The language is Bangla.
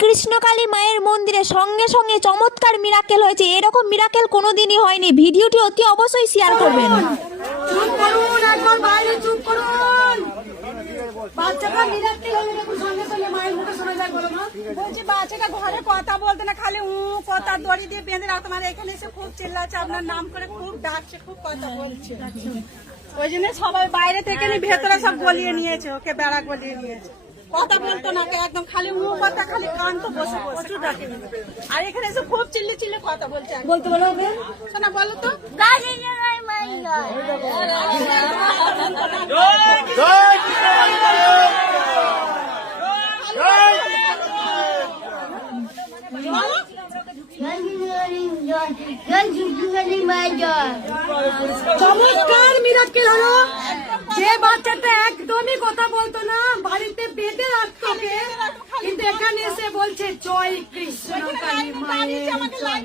কৃষ্ণকালী মায়ের মন্দিরে সঙ্গে সঙ্গে চমৎকার মিরাকেল হয়েছে। এরকম মিরাকেল কোনোদিনই হয়নি। ভিডিওটি অতি অবশ্যই শেয়ার করবেন। চুপ করুন, একবার বাইরে চুপ করুন। বাচ্চাটা মিরাক্কেল হয়ে দেখুন, সঙ্গে সঙ্গে মায়ের মুখে শোনা যায়। বলো মা। বলছি বাচ্চাটা ঘরে কথা বলতে না, খালি কথা দড়ি দিয়ে বেঁধে রাখতে। মানে এখানে এসে খুব চিল্লাচ্ছে, আপনার নাম করে খুব ডাকছে, খুব কথা বলছে। ওই জন্য সবাই বাইরে থেকে ভেতরে সব গলিয়ে নিয়েছে, ওকে বেড়া গলিয়ে নিয়েছে। কথা বলতো না, একদম খালি কথা, খালি কান তো বসে বসে ডাকে। আর এখানে এসে খুব চিল্লি চিল্লি কথা বলছে। বলতে বলো ওকে। শোনা বলো তো। চমৎকার মিরাক্কেল হলো। যে বাচ্চাটা একদমই কথা বলতো না, বাড়িতে বেঁধে রাখতো ওকে, কিন্তু এখানে এসে বলছে জয় কৃষ্ণ কালী মায়ের জয়।